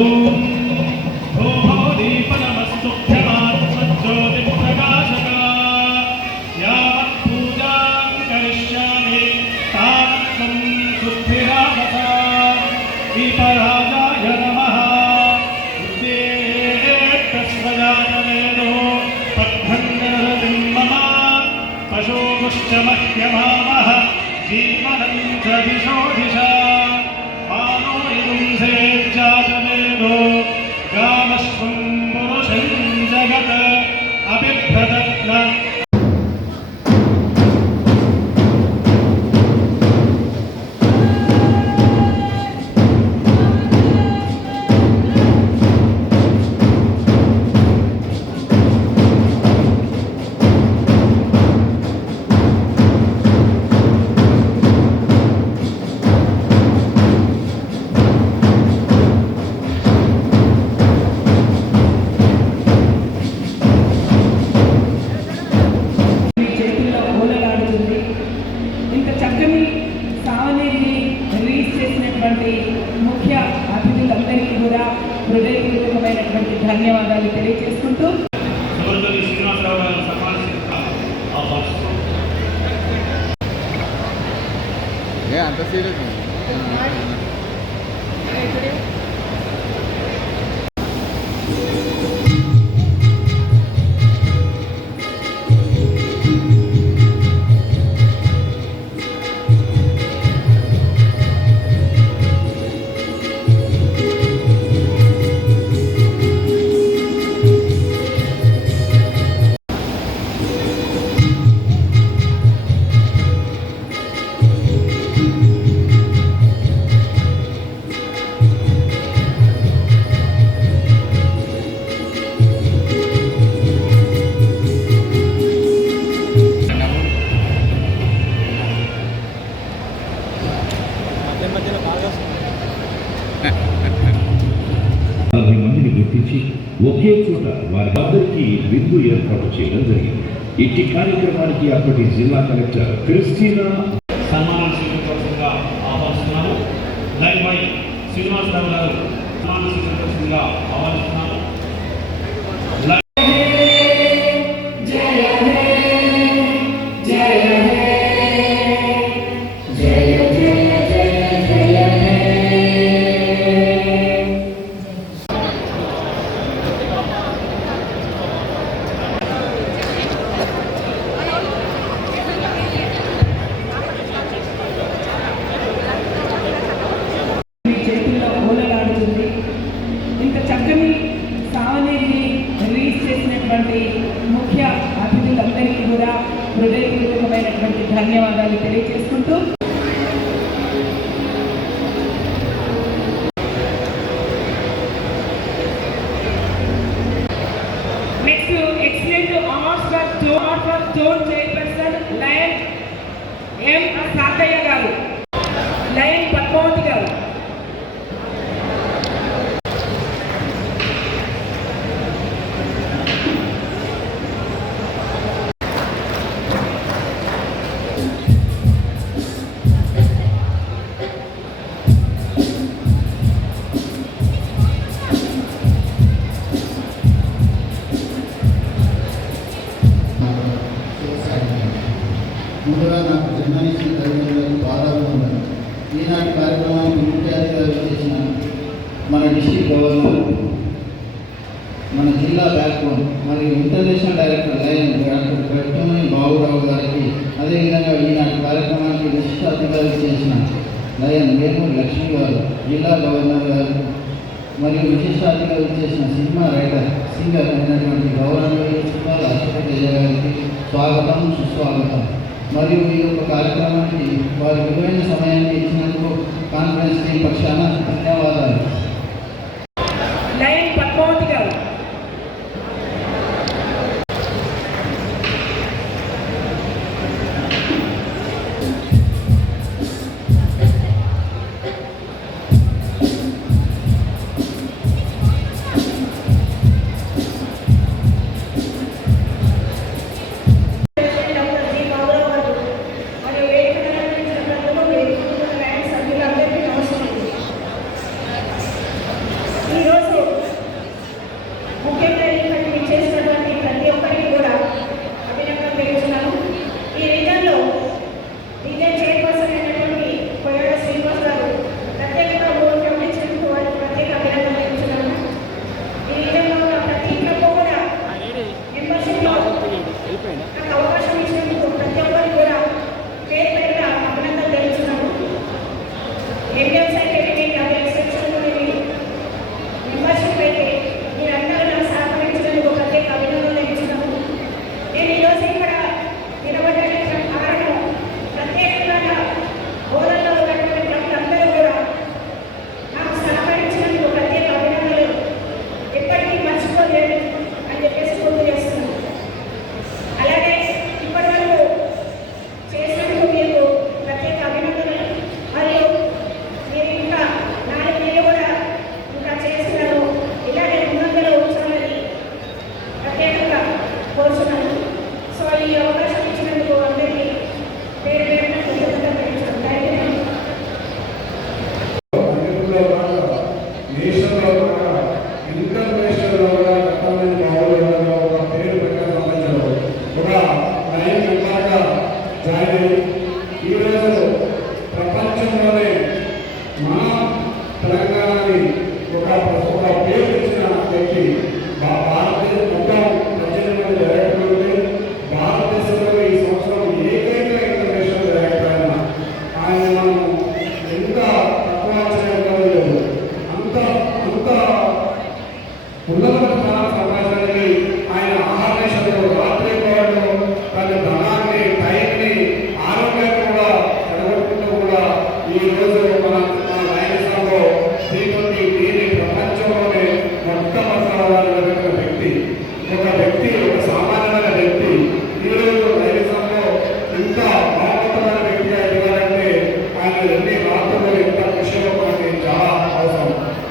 Oh. చేసినటువంటి ముఖ్య అతిథులందరికీ కూడా హృదయపూర్వకమైనటువంటి ధన్యవాదాలు తెలియజేసుకుంటూ అంత సీరియస్ ఇట్టి కార్యక్రమానికి అప్పటి జిల్లా కలెక్టర్ క్రిస్టినా సన్మానం స్వీకరించవలసిందిగా ఆహ్వానిస్తున్నాము దానిపై శ్రీనివాసరావు గారు సన్మానం స్వీకరించవలసిందిగా ఆహ్వానిస్తున్నాము ముందుగా నాకు జన్మనిచ్చిన తల్లిదండ్రులకు పాదాలు ఈనాటి కార్యక్రమానికి ముఖ్య అతిథిగా చేసిన మన డిస్టిక్ గవర్నర్ మన జిల్లా బ్యాక్బోన్ మరియు international director line doctor Krishnamani Baburao గారికి అదేవిధంగా ఈనాటి కార్యక్రమానికి విశిష్ట అతిథిగా చేసిన లయన్ వేమూరి లక్ష్మి గారు జిల్లా గవర్నర్ గారు మరియు విశిష్ట అతిథిగా చేసిన సినిమా రైటర్ సింగర్ అయినటువంటి గౌరవ చుట్టాల అశోక తేజ గారికి స్వాగతం సుస్వాగతం. మరియు ఈ యొక్క కార్యక్రమానికి వారి విలువైన సమయాన్ని ఇచ్చినందుకు కాన్ఫరెన్స్ టీం పక్షాన ధన్యవాదాలు.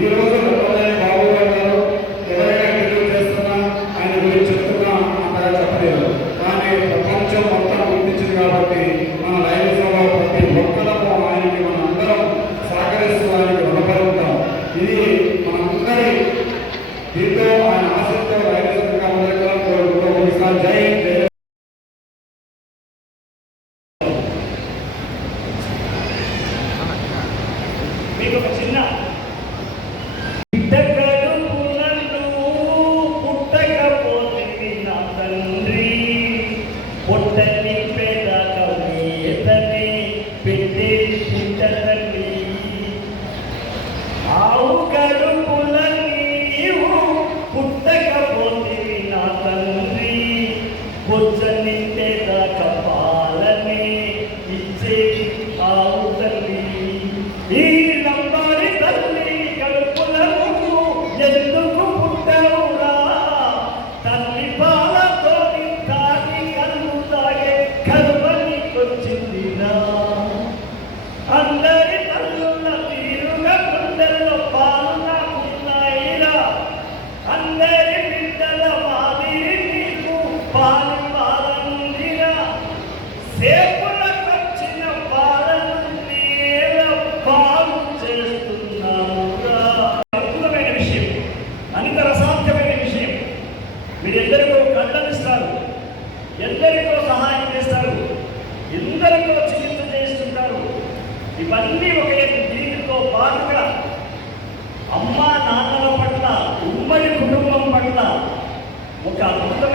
you know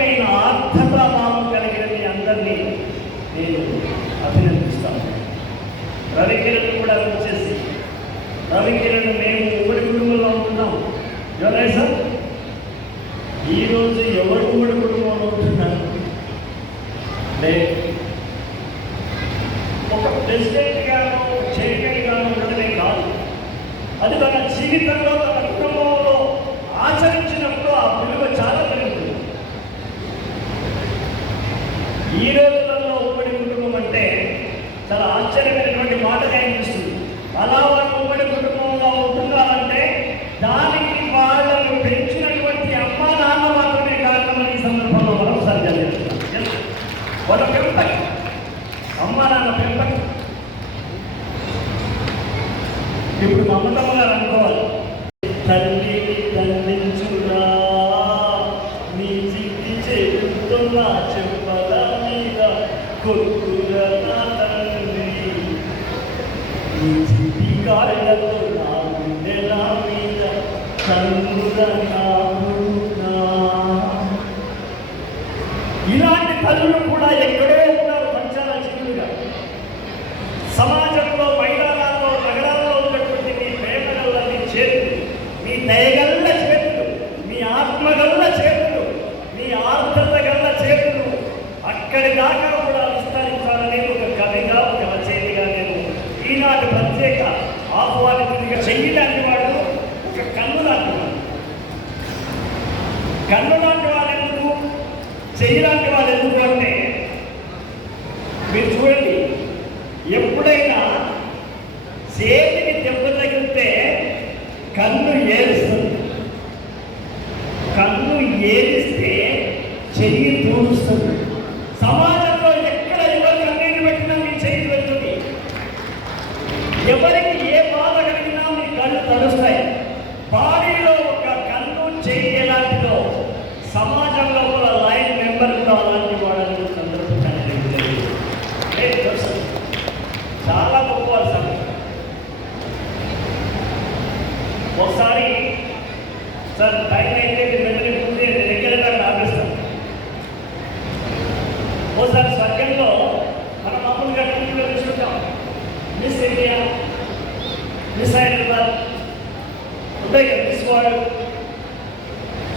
చక్కైన ఆర్థతాభావం కలిగిన మీ అందరినీ నేను అభినందిస్తాను. రవికిరణ్ కూడా వచ్చేసి రవికిరణ్ మేము ఎవరి కుటుంబంలో ఉన్నాం. ఎవరైనా సార్ ఈరోజు ఎవరు కూడా చాలా ఆశ్చర్యమైనటువంటి మాట కనిపిస్తుంది అలా వాళ్ళు ఉమ్మడి కుటుంబంలో ఉంటున్నారంటే దానికి వాళ్ళను పెంచినటువంటి అమ్మ నాన్న మాత్రమే కారణమని ఈ సందర్భంలో మనం సర్జన వాళ్ళ పెంపకం. అమ్మ నాన్న పెంపకం. ఇప్పుడు మమ్మతమ్మ గారు ఇలాంటి తల్లులు కూడా ఎక్కడో say not. ఒకసారి సార్ టైం అయితే మీరు మెమరీ పూర్తి దగ్గర ఆపిస్తాం ఒకసారి స్వర్గంలో మనం మామూలుగా టీవీలో చూస్తుంటాం మిస్ ఇండియా మిస్ హైదరాబాద్ ఉంటాయి కదా మిస్ వరల్డ్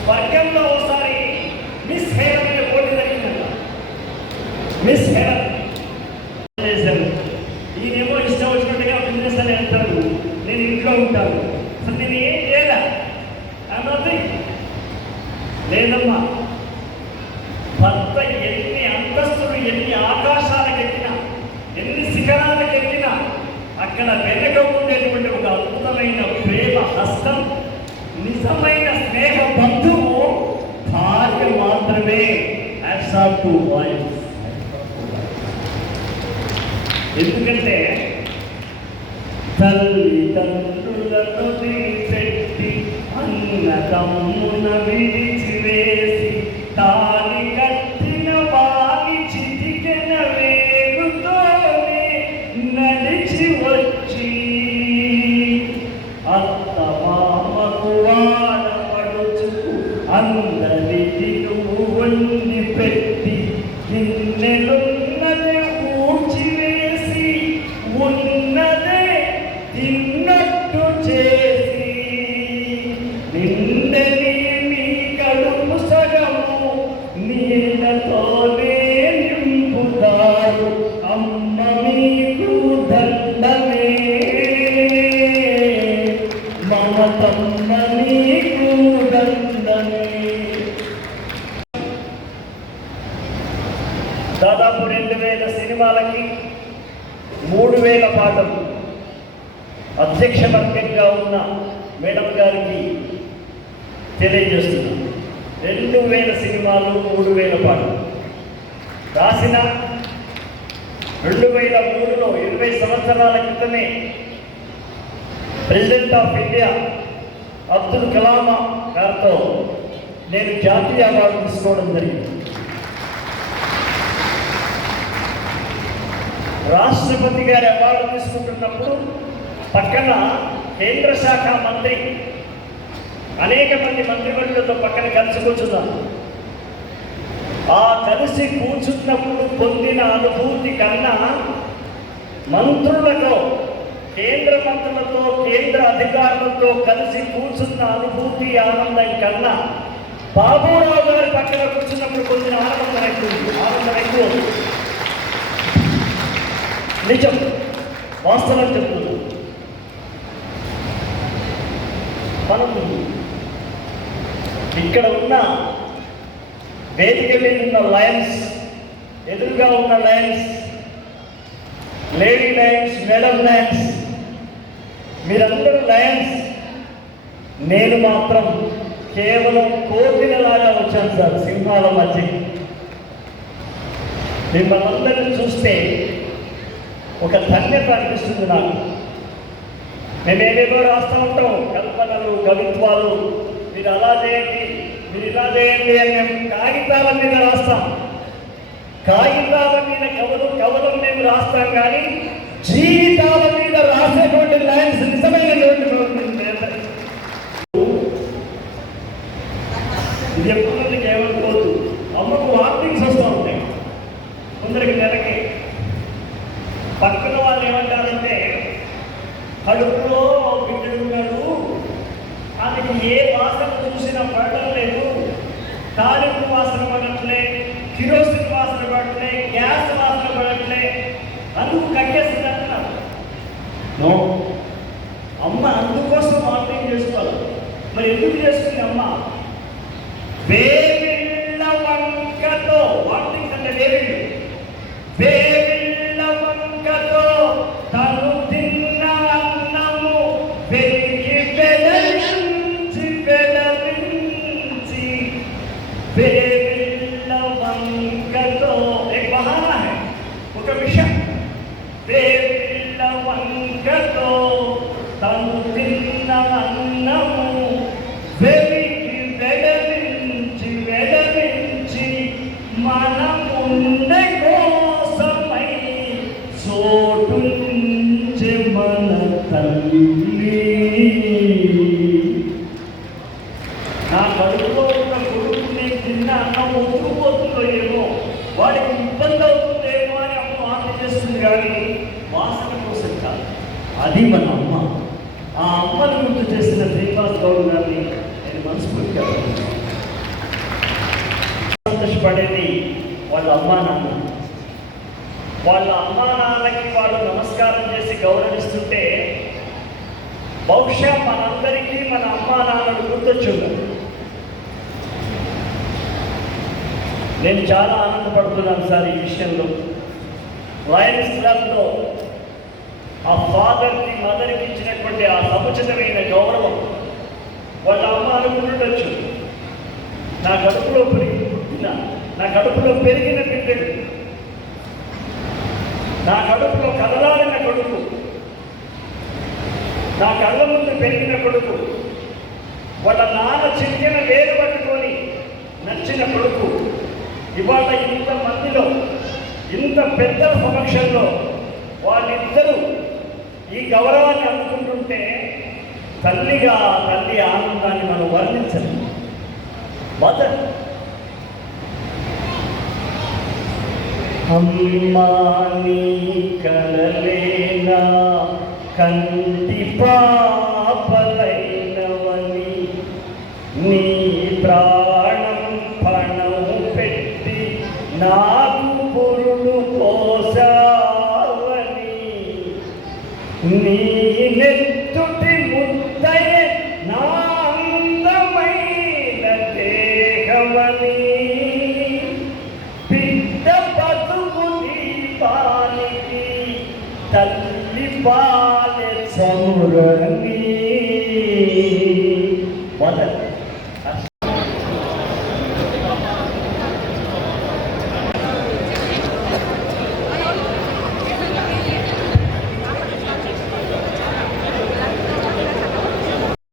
స్వర్గం భర్త ఎన్ని అంతస్తులు ఎన్ని ఆకాశాలకు ఎక్కినా ఎన్ని శిఖరాలకు ఎక్కినా అక్కడ వెనక ఉండేటువంటి ఒక అద్భుతమైన ప్రేమ హస్తం నిజమైన స్నేహ బంధువు భార్య మాత్రమే టు వాయిస్ ఎందుకంటే తల్లిదండ్రులను విడిపెట్టి అన్న తమ్మున రెండు వేల సినిమాలకి మూడు వేల పాటలు. అధ్యక్ష వర్గంగా ఉన్న మేడం గారికి తెలియజేస్తున్నాను రెండు వేల సినిమాలు మూడు వేల పాటలు. రాసిన రెండు వేల మూడులో ఇరవై సంవత్సరాల క్రితమే president of India Abdul Kalam గారితో నేను జాతీయ అవార్డు తీసుకోవడం జరిగింది. రాష్ట్రపతి గారి అవార్డు తీసుకుంటున్నప్పుడు పక్కన కేంద్ర శాఖ మంత్రి అనేక మంది మంత్రివర్యులతో పక్కన కలిసి కూర్చున్నాను ఆ కలిసి కూర్చున్నప్పుడు పొందిన అనుభూతి కన్నా మంత్రులతో కేంద్ర మంత్రులతో కేంద్ర అధికారులతో కలిసి కూర్చున్న అనుభూతి ఆనందం కన్నా బాబురావు గారి పక్కన కూర్చున్నప్పుడు పొందిన ఆనందం ఎక్కువ ఆనందం ఎక్కువ. నిజం. వాస్తవం చెప్తున్నాను మనం ఇక్కడ ఉన్న వేదిక మీద ఉన్న లయన్స్ ఎదురుగా ఉన్న lions lady lions madam lions మీరందరూ లయన్స్ నేను మాత్రం కేవలం కోకిలలాగా వచ్చాను సార్ సింహాల మధ్య. మిమ్మల్ని అందరినీ చూస్తే ఒక ధన్యత అనిపిస్తుంది నాకు మేమేమేమో రాస్తూ ఉంటాం కల్పనలు కవిత్వాలు. మీరు అలా చేయండి మీరు ఇలా చేయండి అని మేము కాగితాల మీద రాస్తాం. కాగితాల మీద కవులు కవులు మేము రాస్తాం కానీ జీవితాల మీద రాసేటువంటి లైన్స్ నిజమైనటువంటి అమ్మ అందుకోసం వార్నింగ్ చేసుకోవాలి. మరి ఎందుకు చేసుకుంది అమ్మ? వేరే చేసి గౌరవిస్తుంటే బహుశా మనందరికీ మన అమ్మా నాన్నలు గుర్తొచ్చుంటారు నేను చాలా ఆనందపడుతున్నాను సార్ ఈ విషయంలో. లయన్స్ క్లబ్లో ఆ ఫాదర్కి మదర్కి ఇచ్చినటువంటి ఆ సముచితమైన గౌరవం వాళ్ళ అమ్మ అనుకుంటుండొచ్చు నా కడుపులో పెరిగి నా కడుపులో పెరిగిన బిడ్డడు నా కడుపులో కదలాడిన కొడుకు. నా కళ్ళ ముందు పెరిగిన కొడుకు. వాళ్ళ నాన్న చిక్కిన వేరు పట్టుకొని నచ్చిన కొడుకు. ఇవాళ ఇంత మందిలో ఇంత పెద్ద సమక్షంలో వాళ్ళిద్దరూ ఈ గౌరవాన్ని అందుకుంటుంటే తల్లిగా తల్లి ఆనందాన్ని మనం వర్ణించలేము మదర్ అమ్మా నీ కలలేనా కంటి పాపలైనవని నీ ప్రాణం పణం పెట్టి నాకు పురుడు నీ